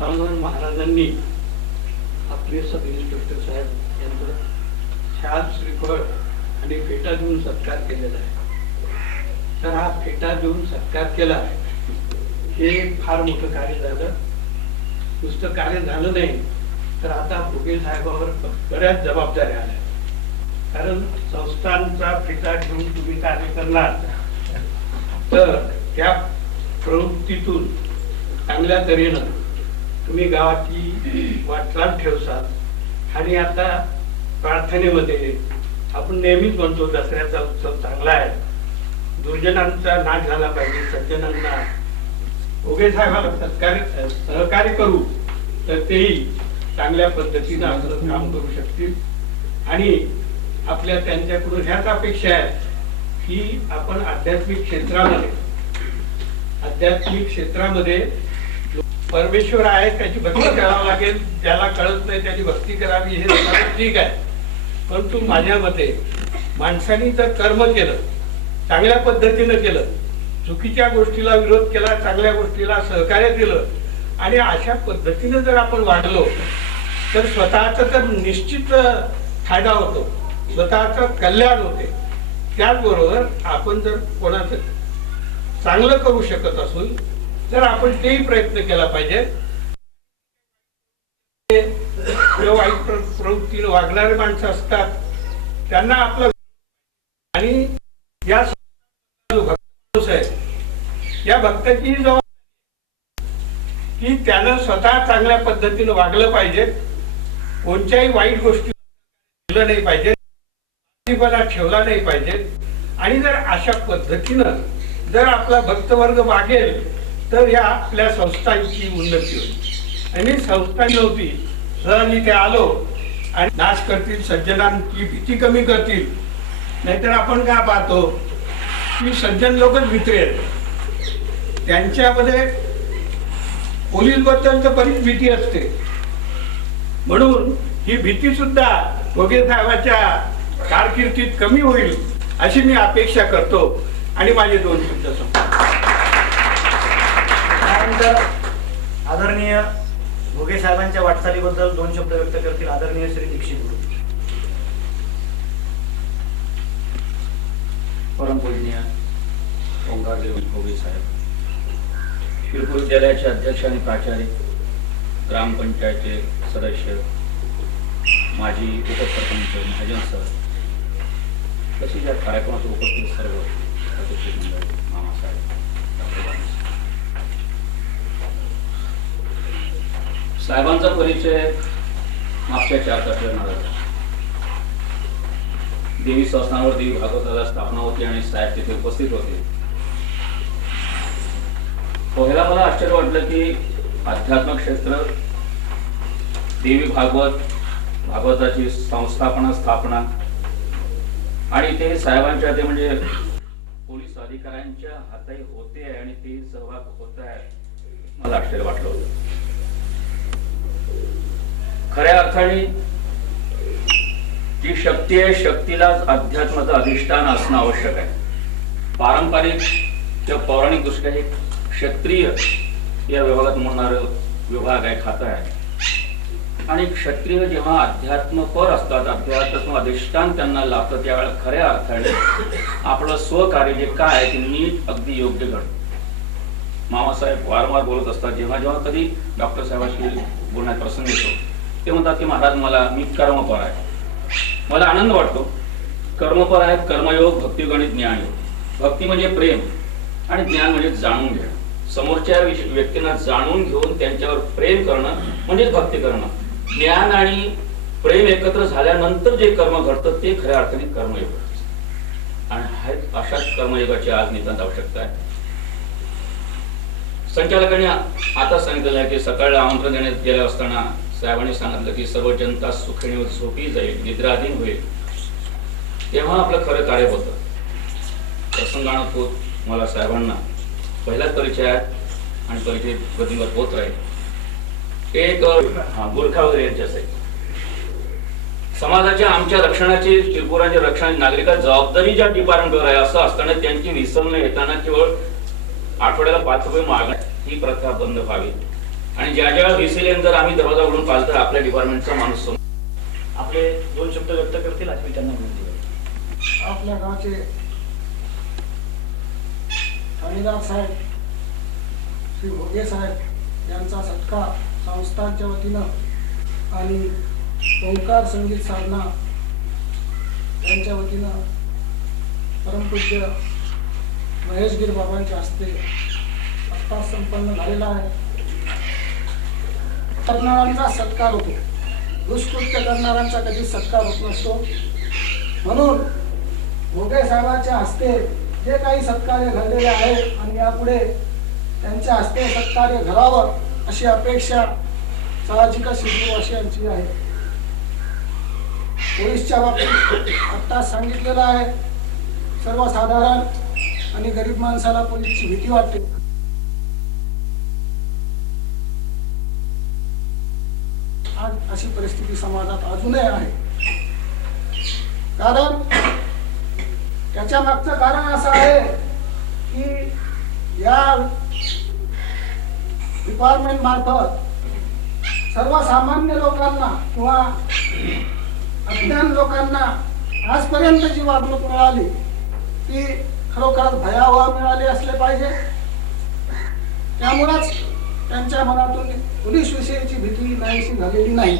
स्वाभिमान महाराजांनी आपले सब इन्स्पेक्टर साहेब यांचा शाल श्रीफळ आणि फेटा देऊन सत्कार केलेला आहे. तर हा फेटा देऊन सत्कार केला हे फार मोठं कार्य झालं. नुसतं कार्य झालं नाही तर आता भोगे साहेबांवर बऱ्याच जबाबदाऱ्या आल्या. कारण संस्थांचा फेटा घेऊन तुम्ही कार्य करणार तर त्या प्रवृत्तीतून चांगल्या तऱ्हेनं तुम्ही गावाची वाटचाल ठेवसाल. आणि आता प्रार्थनेमध्ये आपण नेहमीच म्हणतो दसऱ्याचा उत्सव चांगला आहे, दुर्जनांचा नाश झाला पाहिजे, सज्जनांना भोगे साहेबाला सहकार्य करू तर तेही चांगल्या पद्धतीनं आपलं काम करू शकतील. आणि आपल्या त्यांच्याकडून ह्याच अपेक्षा आहे की आपण आध्यात्मिक क्षेत्रामध्ये परमेश्वर आहे त्याची भक्ती करावी लागेल. ज्याला कळत नाही त्याची भक्ती करावी हे ठीक आहे. परंतु माझ्या मते माणसाने जर कर्म केलं, चांगल्या पद्धतीनं केलं, चुकीच्या गोष्टीला विरोध केला, चांगल्या गोष्टीला सहकार्य केलं आणि अशा पद्धतीनं जर आपण वागलो तर स्वतःचा तर निश्चित फायदा होतो, स्वतःचं कल्याण होते. त्याचबरोबर आपण जर कोणाचं चांगलं करू शकत असून तर आपण तेही प्रयत्न केला पाहिजे. वाईट प्रवृत्तीने वागणारे माणसं असतात त्यांना आपलं आणि या भक्त आहे या भक्ताची जबाबदारी की त्यानं स्वतः चांगल्या पद्धतीने वागलं पाहिजे, कोणत्याही वाईट गोष्टी केलं नाही पाहिजे, ठेवला नाही पाहिजे. आणि जर अशा पद्धतीनं जर आपला भक्तवर्ग वागेल तर या आपल्या संस्थांची उन्नती होईल. आणि संस्था नव्हती सहज इथे आलो आणि नाश करतील, सज्जनांची भीती कमी करतील. नाहीतर आपण काय पाहतो की सज्जन लोकच भित्री आहेत, त्यांच्यामध्ये पोलीस बद्दल तर बरीच भीती असते. म्हणून ही भीती सुद्धा भोगे साहेबाच्या कारकिर्दीत कमी होईल अशी मी अपेक्षा करतो. आणि माझे 2 शब्द सांगतो. आदरणीय भोगे साहेबांच्या वाटचालीबद्दल 2 शब्द व्यक्त करतील आदरणीय श्री दीक्षित गुरु. परमपूजनीय ओंकारदेव भोगे साहेब, शिरपूर विद्यालयाचे अध्यक्ष आणि प्राचार्य, ग्रामपंचायतचे सदस्य, माजी उपसरपंच महाजन सर, तसेच या कार्यक्रमात उपस्थित सर्व मामासाहेब, साहेबांचा परिचय मागच्या 4 तारखेला देवी संस्थानावर देवी भागवताला स्थापना होती आणि साहेब तिथे उपस्थित होते. पहिला मला आश्चर्य वाटलं की अध्यात्म क्षेत्र, देवी भागवताची स्थापना आणि ते साहेबांच्या ते म्हणजे पोलीस अधिकाऱ्यांच्या हाताही होते आणि ते सहभाग होत आहे, मला आश्चर्य वाटलं होतं. खऱ्या अर्थाने जी शक्ती आहे, शक्तीलाच अध्यात्माचं अधिष्ठान असणं आवश्यक आहे. पारंपरिक किंवा पौराणिक दृष्ट्या हे क्षत्रिय या विभागात म्हणणारं विभाग आहे, खातं आहे. आणि क्षत्रिय जेव्हा अध्यात्मपर असतात, अध्यात्म अधिष्ठान त्यांना लाभतं, त्यावेळेला खऱ्या अर्थाने आपलं स्वकार्य जे काय आहे ते नीट अगदी योग्य घडतं. मामासाहेब वारंवार बोलत असतात, जेव्हा जेव्हा कधी डॉक्टर साहेबांशी बोलण्यात प्रसंग येतो ते म्हणतात की महाराज मी कर्मपर आहे. मला आनंद वाटतो. कर्मपर आहेत, कर्मयोग, भक्तियोग आणि ज्ञानयोग. भक्ती म्हणजे प्रेम आणि ज्ञान म्हणजे जाणून घेणं. समोरच्या व्यक्तींना जाणून घेऊन त्यांच्यावर प्रेम करणं म्हणजे भक्ती करणं. ज्ञान आणि प्रेम एकत्र झाल्यानंतर जे कर्म घडतं ते खऱ्या अर्थाने कर्मयोग. आणि अशाच कर्मयोगाची आज नितांत आवश्यकता आहे. संचालकांनी आता सांगितलेलं आहे की सकाळी आमंत्रण देण्यात गेलं असताना साहेबांनी सांगितलं की सर्व जनता सुखीने झोपी जाईल, निद्राधीन होईल, तेव्हा आपलं खरं कार्य होतं. प्रसंगानुरूप मला साहेबांना पहिलाच परिचय आहे आणि परिचय गतीवर होत राहील. एक गुरखा वगैरे यांच्यासाठी समाजाच्या आमच्या रक्षणाची, शिरपुराच्या रक्षणाची नागरिकांची जबाबदारी ज्या डिपार्टमेंटवर आहे असं असताना त्यांची विसर न येताना केवळ आठवड्याला 5 रुपये मागणं ही प्रथा बंद व्हावी. आणि ज्या ज्या व्हिसिलेन जर आम्ही दरवाजा उघडून पाहिलं तर आपल्या डिपार्टमेंटचा माणूस समोर. आपले 2 शब्द व्यक्त करतील अशी मी त्यांना विनंती करतो. आपल्या गावचे ठाणेदार साहेब श्री भोगे साहेब यांचा सत्कार संस्थांच्या वतीनं आणि ओंकार संगीत साधना यांच्या वतीनं परमपूज्य महेशगीर बाबांच्या हस्ते आत्ता संपन्न झालेला आहे. करणाऱ्यांचा सत्कार होतो, दुष्कृत्य करणाऱ्यांचा कधीच सत्कार होत नसतो. म्हणून भोगे साहेबांच्या हस्ते जे काही सत्कार्य घडलेले आहे आणि यापुढे त्यांच्या हस्ते सत्कार्य घडावं अशी अपेक्षा साहजिकच हिंदूवासियांची आहे. पोलीसच्या बाबतीत आत्ताच सांगितलेलं आहे, सर्वसाधारण आणि गरीब माणसाला पोलीसची भीती वाटते. आज अशी परिस्थिती समाजात अजूनही आहे. कारण त्याच्या मागचं कारण असं आहे की या डिपार्टमेंट मार्फत सर्वसामान्य लोकांना किंवा अज्ञान लोकांना आजपर्यंत जी वागणूक मिळाली ती खरोखरच भयावह मिळाली असले पाहिजे. त्यामुळेच त्यांच्या मनातून पोलीस विषयीची भीती नाहीशी झालेली नाही.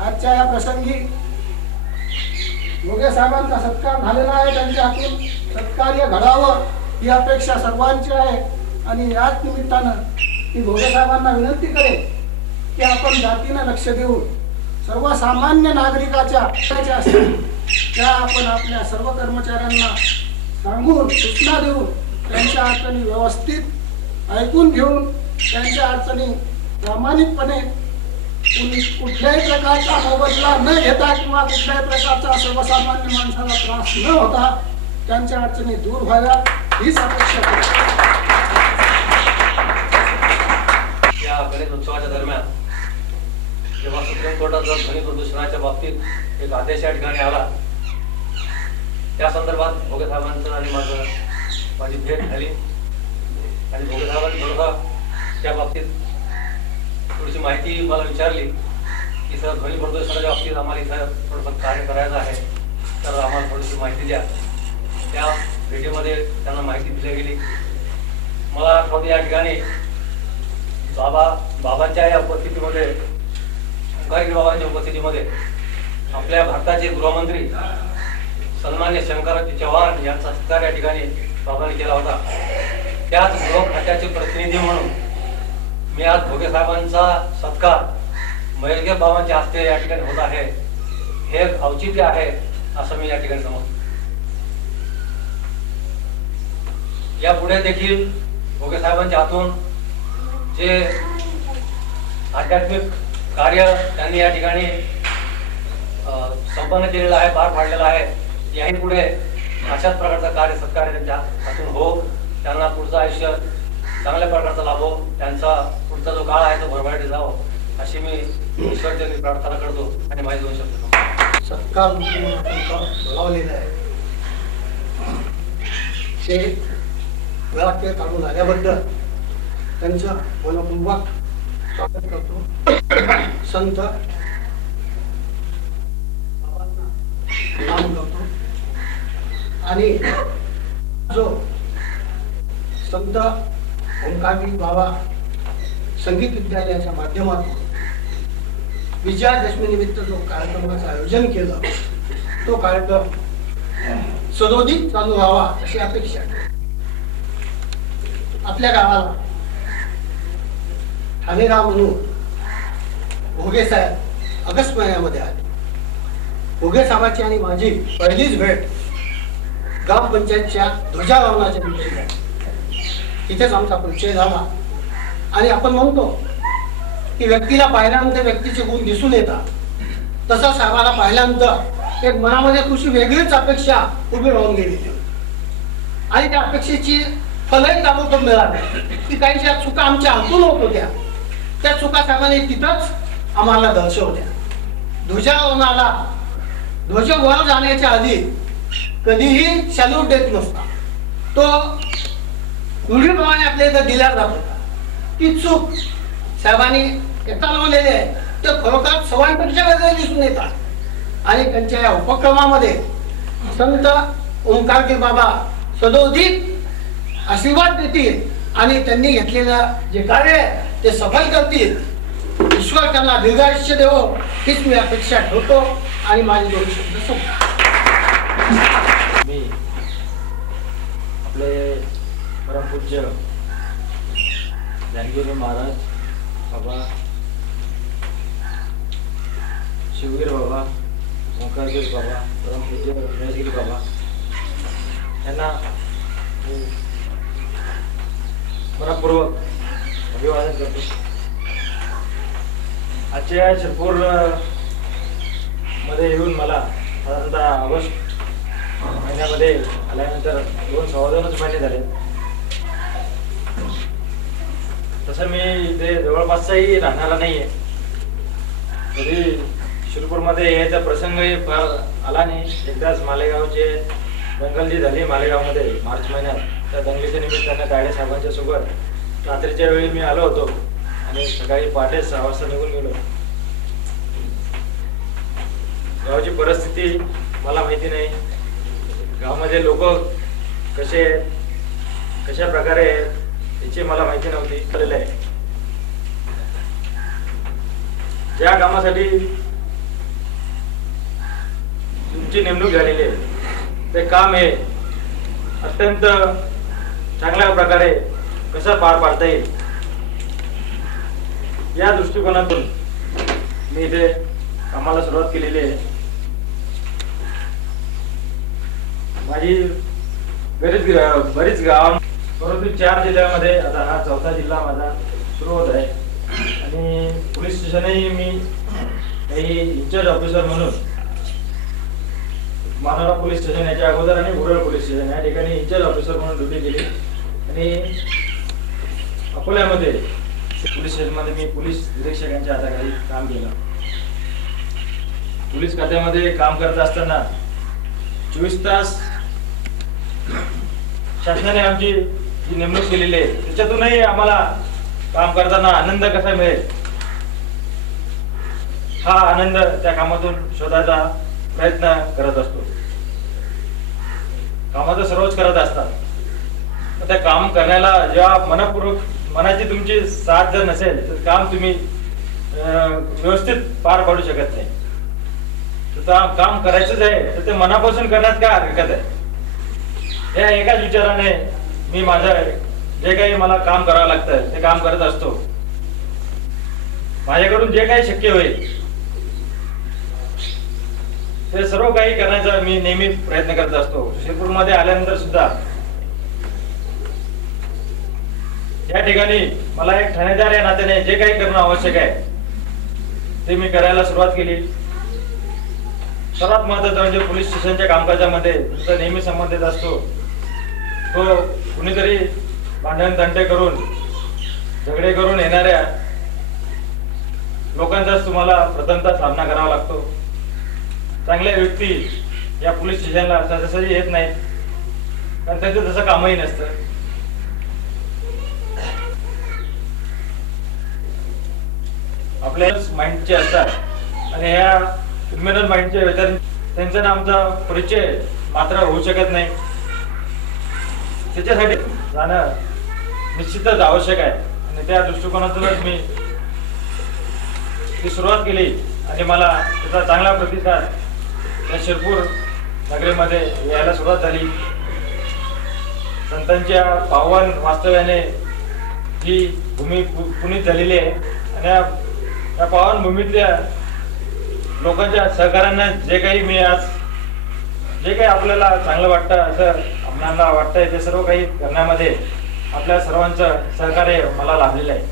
आजच्या या प्रसंगी भोगे साहेबांचा सत्कार झालेला आहे. त्यांच्या हातून सत्कार्य घडावं ही अपेक्षा सर्वांची आहे आणि याच निमित्तानं मी भोगे साहेबांना विनंती करेन की आपण जातीनं लक्ष देऊन सर्वसामान्य नागरिकाच्या असतील त्या आपण आपल्या सर्व कर्मचाऱ्यांना सांगून सूचना देऊन त्यांच्या अडचणी व्यवस्थित ऐकून घेऊन त्यांच्या अडचणी प्रामाणिकपणे कुठल्याही प्रकारचा मोबदला न घेता किंवा कुठल्याही प्रकारचा सर्वसामान्य माणसाला त्रास न होता त्यांच्या अडचणी दूर व्हाव्या हीच अपेक्षा करतो. या गणेश उत्सवाच्या दरम्यान जेव्हा सुप्रीम कोर्टाचा ध्वनी प्रदूषणाच्या बाबतीत एक आदेश या ठिकाणी आला, त्या संदर्भात भोगे साहेबांचं आणि माझी भेट झाली आणि भोगे साहेबांनी थोडासा त्या बाबतीत थोडीशी माहिती मला विचारली की सर ध्वनी प्रदूषणाच्या बाबतीत आम्हाला इथं थोडंसं कार्य करायचं आहे, तर आम्हाला थोडीशी माहिती द्या. त्या भेटीमध्ये त्यांना माहिती दिली गेली. मला आठवते या ठिकाणी बाबांच्या या उपस्थितीमध्ये ओंकारगिरी बाबांच्या उपस्थितीमध्ये आपल्या भारताचे गृहमंत्री सन्मान्य शंकरजी चव्हाण यांचा सत्कार या ठिकाणी बाबांनी केला होता. त्याच गृह खात्याचे प्रतिनिधी म्हणून मी आज भोगे साहेबांचा सत्कार महेशगीर बाबांच्या हस्ते या ठिकाणी होत आहे. हे औचित्य आहे असं मी या ठिकाणी समजतो. यापुढे देखील भोगे साहेबांच्या हातून जे आध्यात्मिक कार्य त्यांनी या ठिकाणी संपन्न केलेलं आहे, पार पाडलेलं आहे, याही पुढे अशाच प्रकारचं कार्य सत्कार्य त्यांच्या हातून हो, त्यांना पुढचं आयुष्य चांगल्या प्रकारचा लाभो, त्यांचा पुढचा जो काळ आहे तो भरभराटी जावं अशी मी ईश्वरचरणी प्रार्थना करतो आणि माझे 2 शब्द सत्कार बोलावलेला आहे. ते वेळात काढून आल्याबद्दल त्यांचं मनपूर्वक स्वागत करतो. संत नाम करतो आणि जो संत ओंकारगिरी बाबा संगीत विद्यालयाच्या माध्यमातून विजयादशमी निमित्त जो कार्यक्रमाचं आयोजन केलं तो कार्यक्रम सदोदित चालू व्हावा अशी अपेक्षा आहे. आपल्या गावाला ठाणेदार म्हणून भोगे साहेब ऑगस्ट महिन्यामध्ये आले. भोगे साहेबांची आणि माझी पहिलीच भेट ग्रामपंचायतच्या ध्वजारोहणाच्या दिवशी झाली. तिथेच आमचा परिचय झाला आणि आपण म्हणतो की व्यक्तीला पाहिल्यानंतर व्यक्तीचे गुण दिसून येतात, तसं साहेबाला पाहिल्यानंतर एक मनामध्ये खुशी वेगळीच अपेक्षा उभी राहून गेलेली आणि त्या अपेक्षेची फलही ताबडतोब मिळाली की काही ज्या चुका आमच्या हातून होत होत्या त्या चुका साहेबांनी तिथंच आम्हाला दर्शवल्या. ध्वजारोहणाला ध्वज वर जाण्याच्या आधी कधीही सॅल्यूट देत नसता, तो रूढीप्रमाणे आपल्या इथं दिला जात होता. ती चूक साहेबांनी एका लावलेली आहे ते खरोखर सवांपेक्षा वेगळे दिसून येतात आणि त्यांच्या या उपक्रमामध्ये संत ओंकारगिरी बाबा सदोदित आशीर्वाद देतील आणि त्यांनी घेतलेलं जे कार्य आहे ते सफल करतील. ईश्वर त्यांना दीर्घायुष्य देवो हीच मी अपेक्षा ठेवतो आणि माझे 2 शब्द संपतो. मी आपले परमपूज्य ज्ञानगिरी महाराज बाबा शिवगिरी बाबा ओंकारगिरी बाबा परमपूज्य गणेशगिरी बाबा यांना मी मनपूर्वक अभिवादन करतो. आजच्या या शिरपूर मध्ये येऊन मला साधारणतः ऑगस्ट महिन्यामध्ये आल्यानंतर 2-2.25 महिने झाले. तसं मी इथे जवळपासही राहणारा नाहीये. तरी शिरपूरमध्ये यायचा प्रसंगही फार आला नाही. एकदाच मालेगावचे दंगल जी झाली मालेगावमध्ये मार्च महिन्यात, त्या दंगलीच्या निमित्तानं तायडे साहेबांच्या सोबत रात्रीच्या वेळी मी आलो होतो आणि सकाळी पहाटे 6 वाजता निघून गेलो. गावची परिस्थिती मला माहिती नाही. गावामध्ये लोक कसे आहेत, कशा प्रकारे आहेत याची मला माहिती नव्हती. केलेलं आहे ज्या कामासाठी तुमची नेमणूक झालेली आहे ते काम हे अत्यंत चांगल्या प्रकारे कसं पार पाडता येईल या दृष्टिकोनातून मी इथे कामाला सुरुवात केलेली आहे. माझी बरीच गाव, परंतु 4 जिल्ह्यामध्ये आता हा 4था जिल्हा माझा सुरू होत आहे आणि पोलीस स्टेशनही मी काही इन्चार्ज ऑफिसर म्हणून मानोरा पोलीस स्टेशन याच्या अगोदर आणि उरळ पोलीस स्टेशन या ठिकाणी इन्चार्ज ऑफिसर म्हणून ड्युटी केली आणि अकोल्यामध्ये पोलीस स्टेशनमध्ये मी पोलीस निरीक्षकांच्या हाताखाली काम केलं. पोलीस खात्यामध्ये काम करत असताना 24 तास शासनाने आमची जी नेमणूक केलेली आहे त्याच्यातूनही आम्हाला काम करताना आनंद कसा मिळेल हा आनंद त्या कामातून शोधायचा प्रयत्न करत असतो. कामाचं सर्वच करत असतात. त्या काम करण्याला जेव्हा मनपूर्वक मनाची तुमची साथ जर नसेल तर काम तुम्ही व्यवस्थित पार पाडू शकत नाही. तर काम करायचंच आहे तर ते मनापासून करण्यात काय हरकत आहे. या एकाच विचाराने मी माझं जे काही मला काम करावं लागतं ते काम करत असतो. माझ्याकडून जे काही शक्य होईल ते सर्व काही करण्याचा मी नेहमी प्रयत्न करत असतो. शिरपूरमध्ये आल्यानंतर सुद्धा या ठिकाणी मला एक ठाणेदार या नात्याने जे काही करणं आवश्यक आहे ते मी करायला सुरुवात केली. सर्वात महत्त्वाचं म्हणजे पोलीस स्टेशनच्या कामकाजामध्ये तुमचा नेहमी संबंधित असतो तो कुणीतरी भांडण तंटे करून झगडे करून येणाऱ्या लोकांचाच तुम्हाला प्रथमतः सामना करावा लागतो. चांगल्या व्यक्ती या पोलीस स्टेशनला सहजासहजी येत नाहीत कारण त्यांचं तसं कामही नसतं. आपल्या माइंडचे असतात आणि ह्या क्रिमिनल माइंडच्या व्यतिरिक्त त्यांचा ना आमचा परिचय मात्र होऊ शकत नाही. त्याच्यासाठी जाणं निश्चितच आवश्यक आहे आणि त्या दृष्टिकोनातूनच मी ती सुरुवात केली आणि मला त्याचा चांगला प्रतिसाद या शिरपूर नगरीमध्ये यायला सुरुवात झाली. संतांच्या पावन वास्तव्याने ही भूमी पुनीत झालेली आहे आणि या पावन भूमीतल्या लोकांच्या सहकार्याने जे काही मी आज जे काही आपल्याला चांगलं वाटतं असं आपल्याला वाटतंय ते सर्व काही करण्यामध्ये आपल्या सर्वांचं सहकार्य मला लाभलेलं आहे.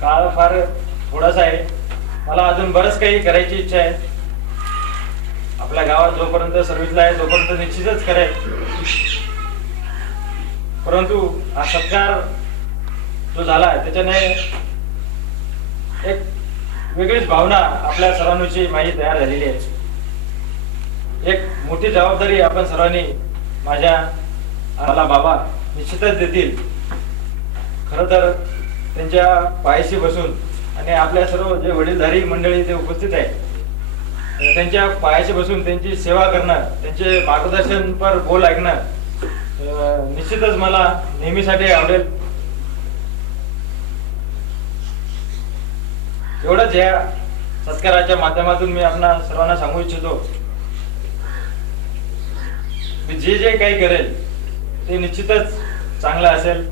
काळ फार थोडासा आहे. मला अजून बरंच काही करायची इच्छा आहे. आपल्या गावात जोपर्यंत सर्व्हिसला आहे तोपर्यंत निश्चितच करेल. परंतु हा सत्कार जो झाला त्याच्याने एक वेगळीच भावना आपल्या सर्वांविषयी माझी तयार झालेली आहे. एक मोठी जबाबदारी आपण सर्वांनी मला बाबा निश्चितच देतील खरं तर त्यांच्या पायाशी बसून आणि आपल्या सर्व जे वडीलधारी मंडळी ते उपस्थित आहे त्यांच्या पायाशी बसून त्यांची सेवा करणं, त्यांचे मार्गदर्शनपर बोल ऐकणं निश्चितच मला नेहमीसाठी आवडेल. एवढंच या सत्काराच्या माध्यमातून मी आपणा सर्वांना सांगू इच्छितो, मी जे जे काही करेल ते निश्चितच चांगलं असेल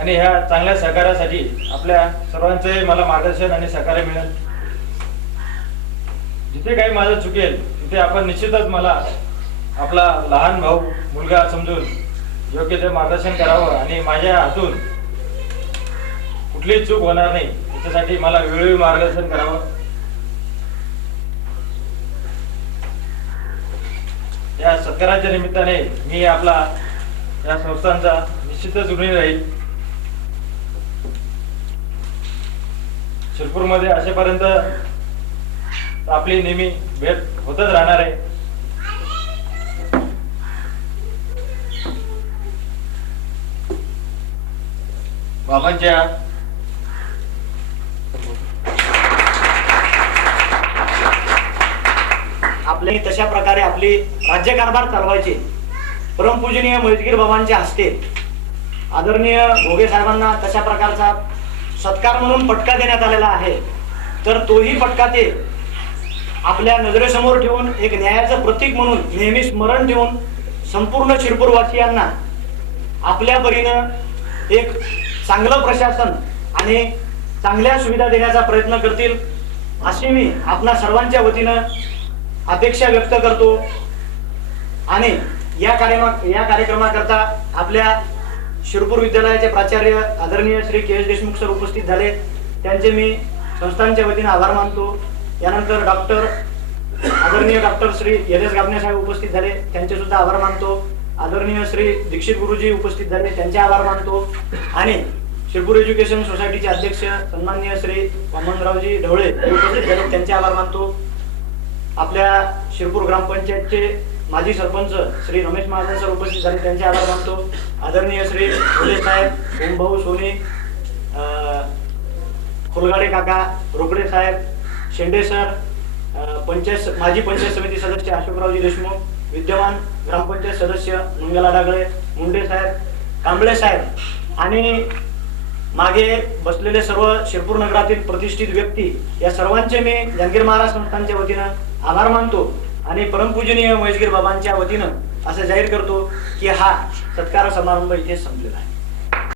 आणि ह्या चांगल्या सहकार्यासाठी आपल्या सर्वांचे मला मार्गदर्शन आणि सहकार्य मिळेल. जिथे काही माझं चुकेल तिथे आपण निश्चितच मला आपला लहान भाऊ मुलगा समजून योग्य ते मार्गदर्शन करावं आणि माझ्या हातून कुठलीच चूक होणार नाही याच्यासाठी मला वेळोवेळी मार्गदर्शन करावं. या सत्काराच्या निमित्ताने मी आपला या संस्थांचा निश्चितच ऋणी राहील. शिरपूरमध्ये असेपर्यंत आपली नेहमी भेट होतच राहणार आहे. बाबांच्या आपले तशा प्रकारे आपली राज्यकारभार चालवायचे परमपूजनीय महेशगीर बाबांच्या हस्ते आदरणीय भोगे साहेबांना तशा प्रकारचा सत्कार म्हणून पटका देण्यात आलेला आहे. तर तोही पटका ते आपल्या नजरेसमोर ठेवून एक न्यायाचं प्रतीक म्हणून नेहमी स्मरण ठेवून संपूर्ण शिरपूरवासियांना आपल्या परीनं एक चांगलं प्रशासन आणि चांगल्या सुविधा देण्याचा प्रयत्न करतील अशी मी आपणा सर्वांच्या वतीनं अपेक्षा व्यक्त करतो. आणि या कार्यक्रमाकरता आपल्या शिरपूर विद्यालयाचे प्राचार्य आदरणीय श्री के.एस. देशमुख सर उपस्थित झाले, त्यांचे मी संस्थांच्या वतीने आभार मानतो. यानंतर आदरणीय डॉक्टर श्री एल.एस. गाबणे साहेब उपस्थित झाले, त्यांचे सुद्धा आभार मानतो. आदरणीय श्री दीक्षित गुरुजी उपस्थित झाले, त्यांचे आभार मानतो. आणि शिरपूर एज्युकेशन सोसायटीचे अध्यक्ष सन्माननीय श्री वामनरावजी ढवळे उपस्थित झाले, त्यांचे आभार मानतो. आपल्या शिरपूर ग्रामपंचायतचे माजी सरपंच श्री रमेश महाजन सर उपस्थित झाले, त्यांचे आभार मानतो. आदरणीय श्री भोले साहेब, ओमभाऊ सोने, खोलगाडे काका, रोकडे साहेब, शेंडे सर, माजी पंचायत समिती सदस्य अशोकरावजी देशमुख, विद्यमान ग्रामपंचायत सदस्य मंगला डागळे, मुंडे साहेब, कांबळे साहेब आणि मागे बसलेले सर्व शिरपूर नगरातील प्रतिष्ठित व्यक्ती, या सर्वांचे मी जहांगीर महाराज संस्थांच्या वतीनं आभार मानतो. आणि परमपूजनीय महेशगीर बाबांच्या वतीनं असं जाहीर करतो की हा सत्कार समारंभ इथे संपलेला आहे.